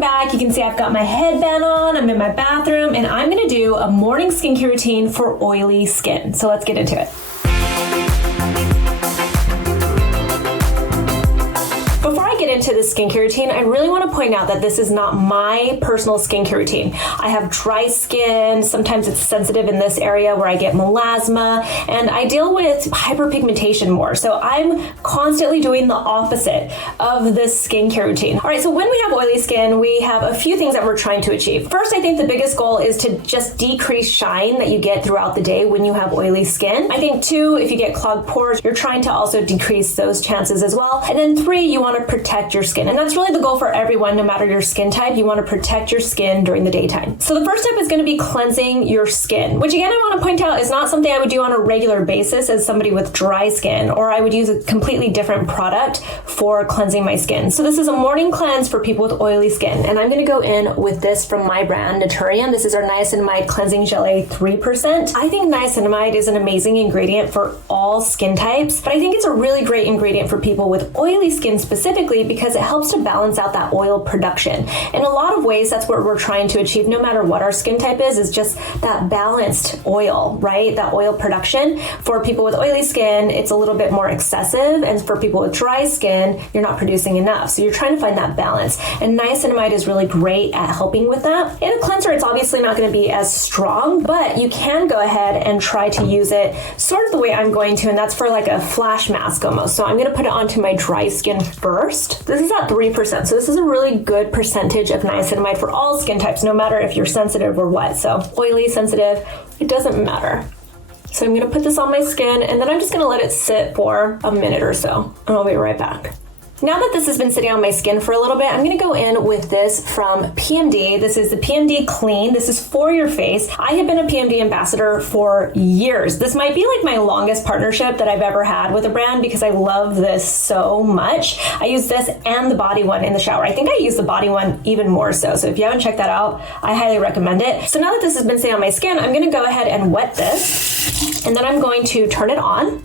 Welcome back. You can see I've got my headband on, I'm in my bathroom, and I'm gonna do a morning skincare routine for oily skin. So let's get into it. Before I get into the skincare routine, I really want to point out that this is not my personal skincare routine. I have dry skin, sometimes it's sensitive in this area where I get melasma, and I deal with hyperpigmentation more. So I'm constantly doing the opposite of this skincare routine. All right, so when we have oily skin, we have a few things that we're trying to achieve. First, I think the biggest goal is to just decrease shine that you get throughout the day when you have oily skin. I think two, if you get clogged pores, you're trying to also decrease those chances as well. And then three, you want to protect your skin. And that's really the goal for everyone, no matter your skin type. You want to protect your skin during the daytime. So the first step is going to be cleansing your skin, which again, I want to point out is not something I would do on a regular basis as somebody with dry skin, or I would use a completely different product for cleansing my skin. So this is a morning cleanse for people with oily skin. And I'm going to go in with this from my brand, NATURIUM. This is our Niacinamide Cleansing Gelée 3%. I think niacinamide is an amazing ingredient for all skin types, but I think it's a really great ingredient for people with oily skin specifically because it helps to balance out that oil production. In a lot of ways, that's what we're trying to achieve, no matter what our skin type is just that balanced oil, right? That oil production. For people with oily skin, it's a little bit more excessive, and for people with dry skin, you're not producing enough. So you're trying to find that balance. And niacinamide is really great at helping with that. In a cleanser, it's obviously not going to be as strong, but you can go ahead and try to use it sort of the way I'm going to, and that's for like a flash mask almost. So I'm going to put it onto my dry skin first. This is at 3%, so this is a really good percentage of niacinamide for all skin types, no matter if you're sensitive or what. So oily, sensitive, it doesn't matter. So I'm gonna put this on my skin, and then I'm just gonna let it sit for a minute or so, and I'll be right back. Now that this has been sitting on my skin for a little bit, I'm gonna go in with this from PMD. This is the PMD Clean. This is for your face. I have been a PMD ambassador for years. This might be like my longest partnership that I've ever had with a brand because I love this so much. I use this and the body one in the shower. I think I use the body one even more so. So if you haven't checked that out, I highly recommend it. So now that this has been sitting on my skin, I'm gonna go ahead and wet this, and then I'm going to turn it on,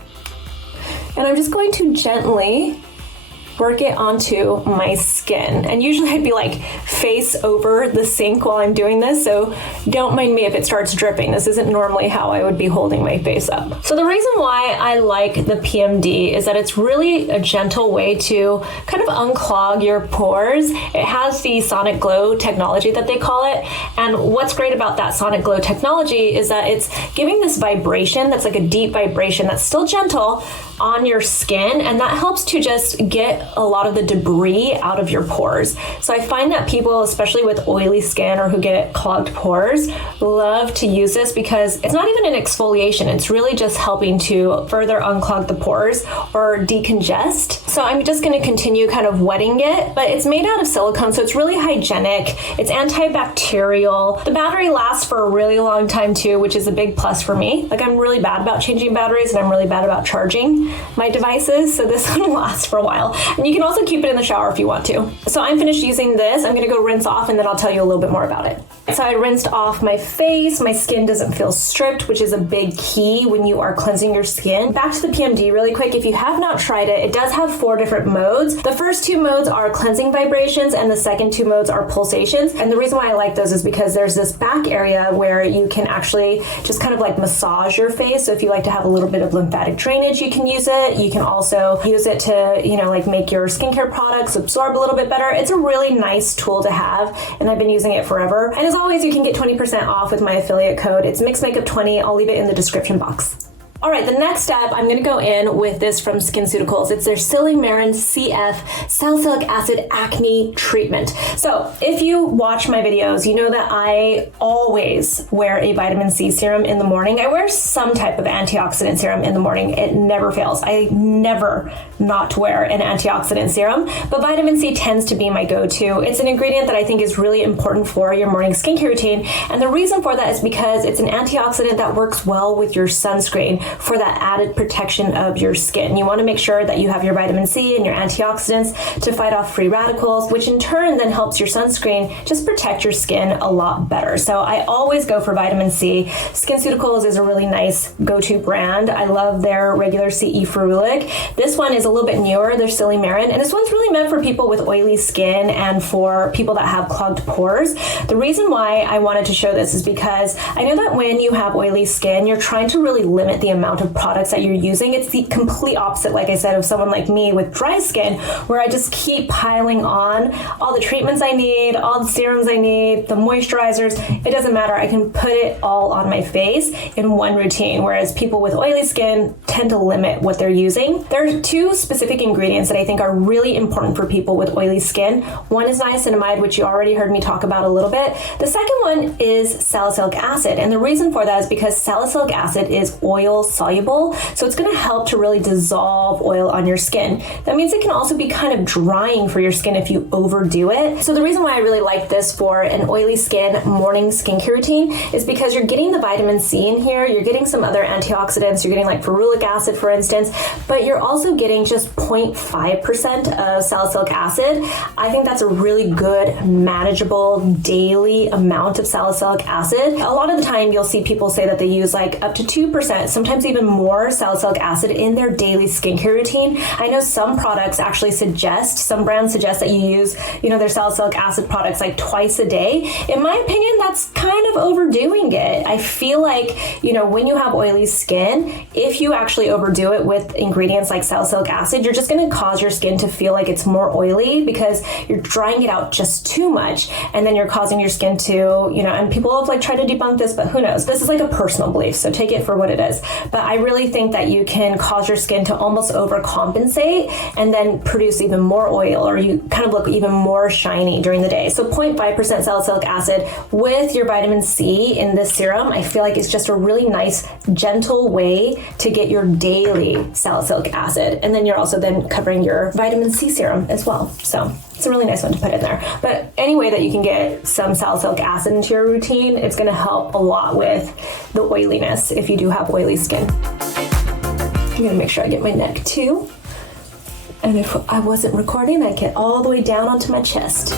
and I'm just going to gently work it onto my skin. And usually I'd be like face over the sink while I'm doing this, so don't mind me if it starts dripping. This isn't normally how I would be holding my face up. So the reason why I like the PMD is that it's really a gentle way to kind of unclog your pores. It has the Sonic Glow technology that they call it, and what's great about that Sonic Glow technology is that it's giving this vibration that's like a deep vibration that's still gentle on your skin, and that helps to just get a lot of the debris out of your pores. So I find that people, especially with oily skin or who get clogged pores, love to use this because it's not even an exfoliation. It's really just helping to further unclog the pores or decongest. So I'm just going to continue kind of wetting it, but it's made out of silicone, so it's really hygienic. It's antibacterial. The battery lasts for a really long time too, which is a big plus for me. Like, I'm really bad about changing batteries, and I'm really bad about charging my devices, so this one lasts for a while. And you can also keep it in the shower if you want to. So I'm finished using this. I'm gonna go rinse off, and then I'll tell you a little bit more about it. So I rinsed off my face. My skin doesn't feel stripped, which is a big key when you are cleansing your skin. Back to the PMD really quick. If you have not tried it, it does have 4 different modes. The first 2 modes are cleansing vibrations, and the second 2 modes are pulsations. And the reason why I like those is because there's this back area where you can actually just kind of like massage your face. So if you like to have a little bit of lymphatic drainage, you can use it. You can also use it to, like make your skincare products absorb a little bit better. It's a really nice tool to have, and I've been using it forever. And as always, you can get 20% off with my affiliate code. It's MixedMakeup20. I'll leave it in the description box. All right, the next step, I'm gonna go in with this from SkinCeuticals. It's their Silymarin CF Salicylic Acid Acne Treatment. So if you watch my videos, you know that I always wear a vitamin C serum in the morning. I wear some type of antioxidant serum in the morning. It never fails. I never not wear an antioxidant serum, but vitamin C tends to be my go-to. It's an ingredient that I think is really important for your morning skincare routine. And the reason for that is because it's an antioxidant that works well with your sunscreen for that added protection of your skin. You want to make sure that you have your vitamin C and your antioxidants to fight off free radicals, which in turn then helps your sunscreen just protect your skin a lot better. So I always go for vitamin C. SkinCeuticals is a really nice go-to brand. I love their regular CE ferulic. This one is is a little bit newer. They're Silymarin, and this one's really meant for people with oily skin and for people that have clogged pores. The reason why I wanted to show this is because I know that when you have oily skin, you're trying to really limit the amount of products that you're using. It's the complete opposite, like I said, of someone like me with dry skin, where I just keep piling on all the treatments I need, all the serums I need, the moisturizers. It doesn't matter. I can put it all on my face in one routine, whereas people with oily skin tend to limit what they're using. There are two specific ingredients that I think are really important for people with oily skin. One is niacinamide, which you already heard me talk about a little bit. The second one is salicylic acid, and the reason for that is because salicylic acid is oil soluble, so it's going to help to really dissolve oil on your skin. That means it can also be kind of drying for your skin if you overdo it. So the reason why I really like this for an oily skin morning skincare routine is because you're getting the vitamin C in here, you're getting some other antioxidants, you're getting like ferulic acid, for instance, but you're also getting just 0.5% of salicylic acid. I think that's a really good, manageable daily amount of salicylic acid. A lot of the time you'll see people say that they use like up to 2%, sometimes even more salicylic acid in their daily skincare routine. I know some products actually suggest, some brands suggest that you use, their salicylic acid products like twice a day. In my opinion, that's kind of overdoing it. I feel like, when you have oily skin, if you actually overdo it with ingredients like salicylic acid, you're just going to cause your skin to feel like it's more oily because you're drying it out just too much, and then you're causing your skin to, and people have like tried to debunk this, but who knows? This is like a personal belief, so take it for what it is. But I really think that you can cause your skin to almost overcompensate and then produce even more oil, or you kind of look even more shiny during the day. So 0.5% salicylic acid with your vitamin C in this serum, I feel like it's just a really nice, gentle way to get your daily salicylic acid. And then you're also then covering your vitamin C serum as well. So it's a really nice one to put in there. But any way that you can get some salicylic acid into your routine, it's going to help a lot with the oiliness if you do have oily skin. I'm going to make sure I get my neck too. And if I wasn't recording, I'd get all the way down onto my chest.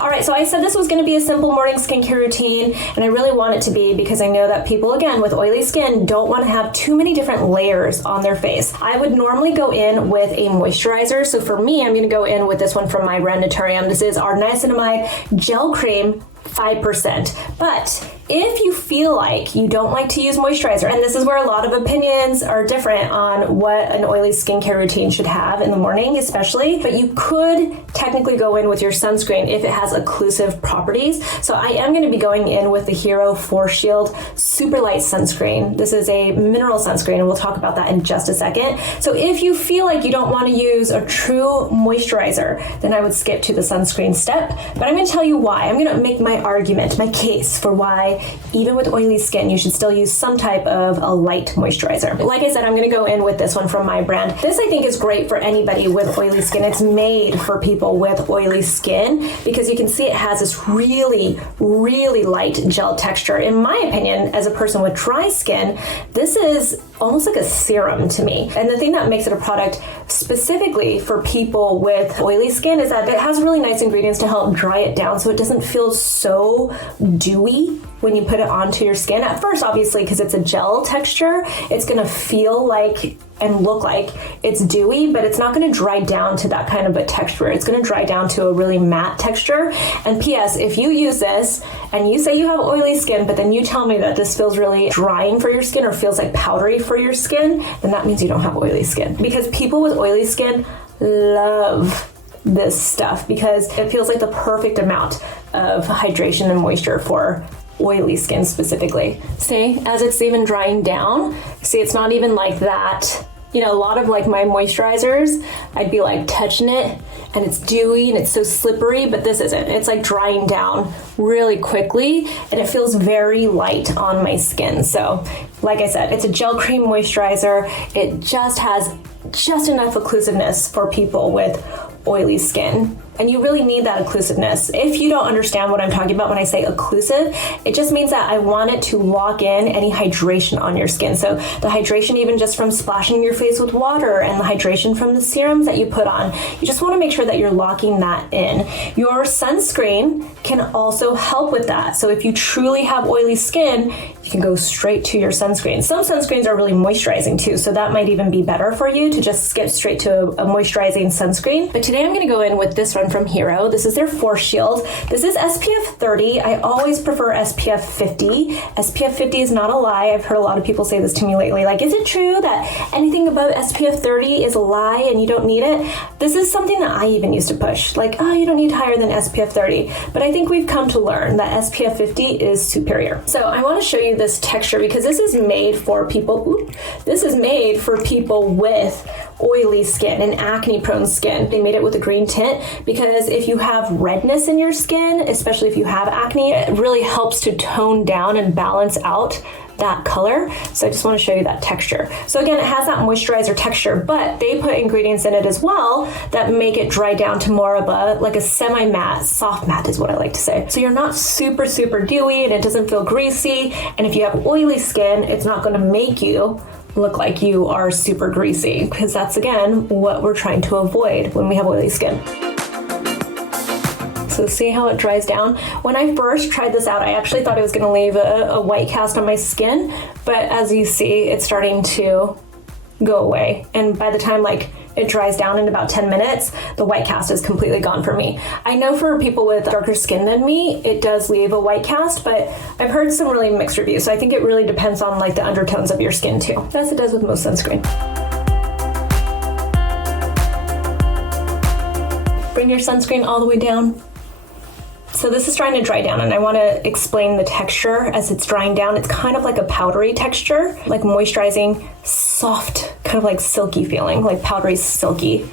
All right, so I said this was going to be a simple morning skincare routine, and I really want it to be because I know that people, again, with oily skin don't want to have too many different layers on their face. I would normally go in with a moisturizer. So for me, I'm going to go in with this one from my brand NATURIUM. This is our Niacinamide Gel Cream 5%. But if you feel like you don't like to use moisturizer, and this is where a lot of opinions are different on what an oily skincare routine should have in the morning especially, but you could technically go in with your sunscreen if it has occlusive properties. So I am going to be going in with the Hero 4 Shield Superlight sunscreen. This is a mineral sunscreen, and we'll talk about that in just a second. So if you feel like you don't want to use a true moisturizer, then I would skip to the sunscreen step. But I'm going to tell you why. I'm going to make my argument, my case for why even with oily skin, you should still use some type of a light moisturizer. Like I said, I'm going to go in with this one from my brand. This I think is great for anybody with oily skin. It's made for people with oily skin because you can see it has this really, really light gel texture. In my opinion, as a person with dry skin, this is almost like a serum to me. And the thing that makes it a product specifically for people with oily skin is that it has really nice ingredients to help dry it down so it doesn't feel so dewy when you put it onto your skin. At first, obviously, because it's a gel texture, it's going to feel like and look like it's dewy, but it's not going to dry down to that kind of a texture. It's going to dry down to a really matte texture. And P.S., if you use this and you say you have oily skin, but then you tell me that this feels really drying for your skin or feels like powdery for your skin, then that means you don't have oily skin. Because people with oily skin love this stuff because it feels like the perfect amount of hydration and moisture for oily skin specifically. See, as it's even drying down, see, it's not even like that. A lot of like my moisturizers, I'd be like touching it and it's dewy and it's so slippery, but this isn't. It's like drying down really quickly and it feels very light on my skin. So like I said, it's a gel cream moisturizer. It just has just enough occlusiveness for people with oily skin. And you really need that occlusiveness. If you don't understand what I'm talking about when I say occlusive, it just means that I want it to lock in any hydration on your skin. So the hydration even just from splashing your face with water and the hydration from the serums that you put on, you just want to make sure that you're locking that in. Your sunscreen can also help with that. So if you truly have oily skin, you can go straight to your sunscreen. Some sunscreens are really moisturizing too, so that might even be better for you to just skip straight to a moisturizing sunscreen. But today I'm going to go in with this one from Hero. This is their Force Shield. This is SPF 30. I always prefer SPF 50. SPF 50 is not a lie. I've heard a lot of people say this to me lately. Like, is it true that anything above SPF 30 is a lie and you don't need it? This is something that I even used to push. Like, oh, you don't need higher than SPF 30. But I think we've come to learn that SPF 50 is superior. So I want to show you this texture because this is made for people, this is made for people with oily skin and acne prone skin. They made it with a green tint because if you have redness in your skin, especially if you have acne, it really helps to tone down and balance out that color. So I just want to show you that texture. So again, it has that moisturizer texture, but they put ingredients in it as well that make it dry down to more of a, like a semi-matte, soft matte is what I like to say. So you're not super, super dewy and it doesn't feel greasy. And if you have oily skin, it's not going to make you look like you are super greasy because that's again what we're trying to avoid when we have oily skin. So see how it dries down? When I first tried this out, I actually thought it was gonna leave a white cast on my skin, but as you see, it's starting to go away. And by the time like it dries down in about 10 minutes, the white cast is completely gone for me. I know for people with darker skin than me, it does leave a white cast, but I've heard some really mixed reviews. So I think it really depends on like the undertones of your skin too, as it does with most sunscreen. Bring your sunscreen all the way down. So this is starting to dry down and I want to explain the texture as it's drying down. It's kind of like a powdery texture, like moisturizing, soft, kind of like silky feeling, like powdery, silky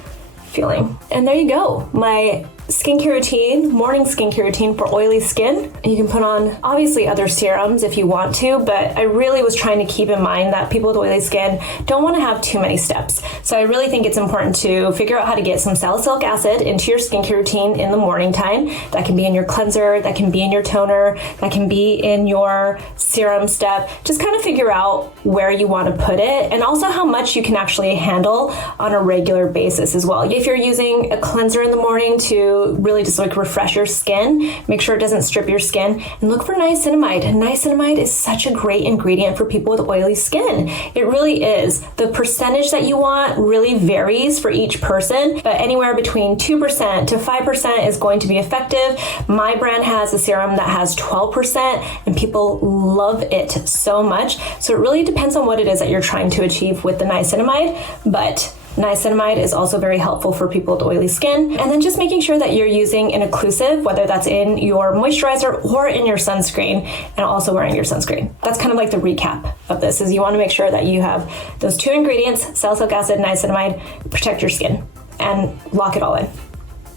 feeling. And there you go, my skincare routine, morning skincare routine for oily skin. And you can put on obviously other serums if you want to, but I really was trying to keep in mind that people with oily skin don't want to have too many steps. So I really think it's important to figure out how to get some salicylic acid into your skincare routine in the morning time. That can be in your cleanser, that can be in your toner, that can be in your serum step. Just kind of figure out where you want to put it and also how much you can actually handle on a regular basis as well. If you're using a cleanser in the morning to really just like refresh your skin, make sure it doesn't strip your skin, and look for niacinamide. Niacinamide is such a great ingredient for people with oily skin. It really is. The percentage that you want really varies for each person, but anywhere between 2% to 5% is going to be effective. My brand has a serum that has 12% and people love it so much. So it really depends on what it is that you're trying to achieve with the niacinamide, but niacinamide is also very helpful for people with oily skin. And then just making sure that you're using an occlusive, whether that's in your moisturizer or in your sunscreen, and also wearing your sunscreen. That's kind of like the recap of this, is you want to make sure that you have those two ingredients, salicylic acid, niacinamide, protect your skin, and lock it all in.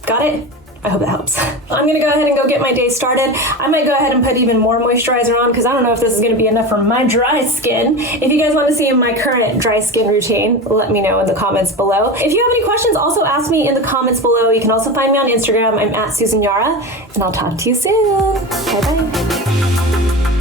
Got it? I hope that helps. I'm gonna go ahead and go get my day started. I might go ahead and put even more moisturizer on because I don't know if this is gonna be enough for my dry skin. If you guys want to see my current dry skin routine, let me know in the comments below. If you have any questions, also ask me in the comments below. You can also find me on Instagram. I'm at Susan Yara, and I'll talk to you soon. Bye bye.